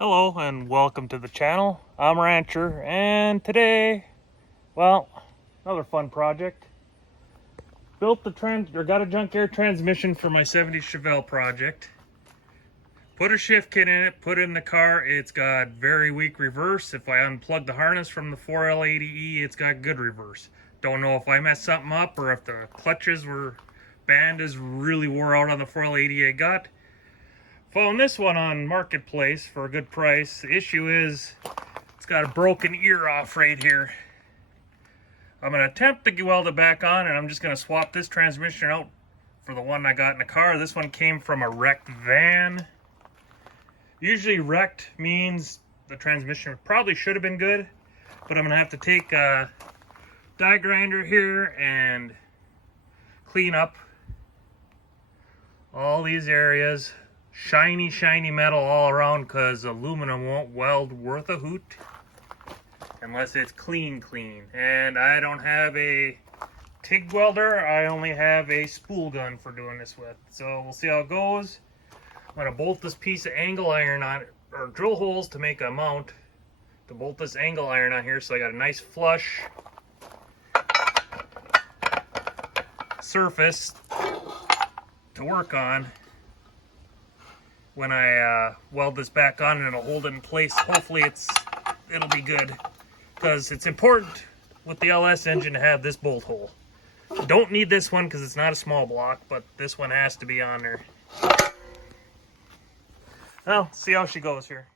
Hello and welcome to the channel. I'm Rancher, and today, well, another fun project. Got a junkyard transmission for my 70s Chevelle project. Put a shift kit in it, put it in the car. It's got very weak reverse. If I unplug the harness from the 4L80E, it's got good reverse. Don't know if I messed something up or if the band is really wore out on the 4L80 I got. Found this one on Marketplace for a good price. The issue is it's got a broken ear off right here. I'm going to attempt to weld it back on, and I'm just going to swap this transmission out for the one I got in the car. This one came from a wrecked van. Usually wrecked means the transmission probably should have been good, but I'm going to have to take a die grinder here and clean up all these areas. Shiny metal all around, because aluminum won't weld worth a hoot unless it's clean. And I don't have a TIG welder. I only have a spool gun for doing this with. So we'll see how it goes. I'm going to bolt this piece of angle iron on, or drill holes to make a mount to bolt this angle iron on here, so I got a nice flush surface to work on when I weld this back on, and it'll hold it in place. Hopefully it'll be good, because it's important with the LS engine to have this bolt hole. Don't need this one because it's not a small block, but this one has to be on there. Well, see how she goes here.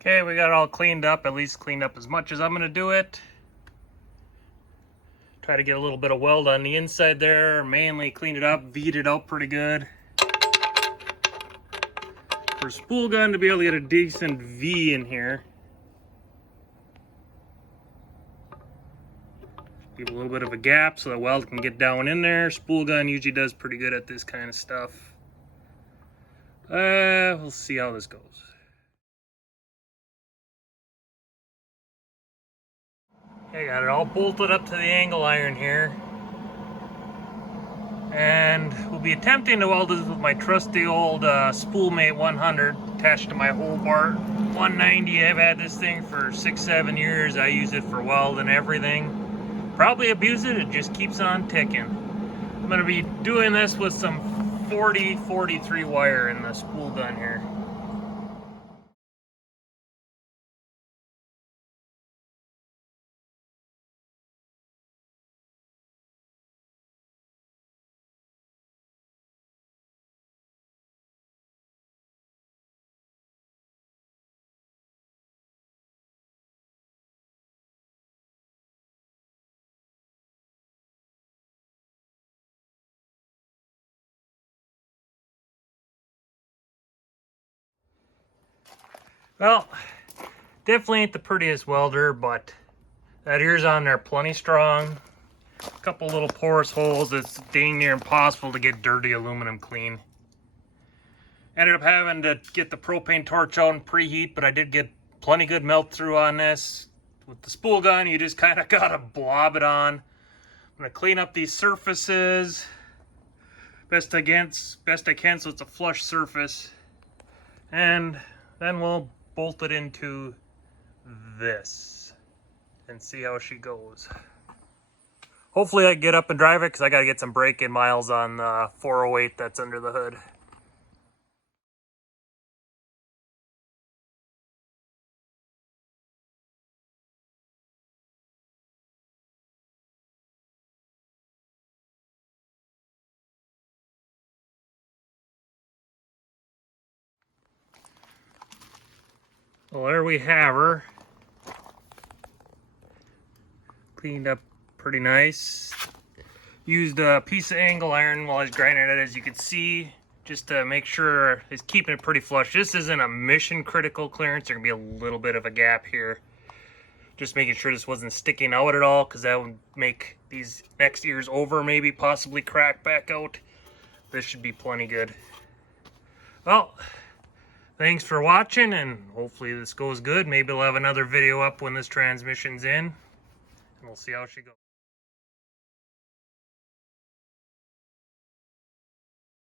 Okay, we got it all cleaned up, at least cleaned up as much as I'm going to do it. Try to get a little bit of weld on the inside there, mainly clean it up, V'd it out pretty good. For a spool gun to be able to get a decent V in here, give a little bit of a gap so the weld can get down in there. Spool gun usually does pretty good at this kind of stuff. We'll see how this goes. Okay, got it all bolted up to the angle iron here. And we'll be attempting to weld this with my trusty old Spoolmate 100 attached to my whole bar 190. I've had this thing for 6-7 years. I use it for weld and everything. Probably abuse it, it just keeps on ticking. I'm going to be doing this with some 40-43 wire in the spool gun here. Well, definitely ain't the prettiest welder, but that ear's on there plenty strong. A couple little porous holes. It's dang near impossible to get dirty aluminum clean. Ended up having to get the propane torch out and preheat, but I did get plenty good melt through on this. With the spool gun, you just kind of gotta blob it on. I'm gonna clean up these surfaces best I can so it's a flush surface, and then we'll bolt it into this and see how she goes. Hopefully I can get up and drive it, because I got to get some break-in miles on the 408 that's under the hood. Well, there we have her. Cleaned up pretty nice. Used a piece of angle iron while I was grinding it, as you can see, just to make sure it's keeping it pretty flush. This isn't a mission critical clearance. There's gonna be a little bit of a gap here. Just making sure this wasn't sticking out at all, because that would make these next ears over maybe possibly crack back out. This should be plenty good. Well, thanks for watching, and hopefully this goes good. Maybe I'll have another video up when this transmission's in, and we'll see how she goes.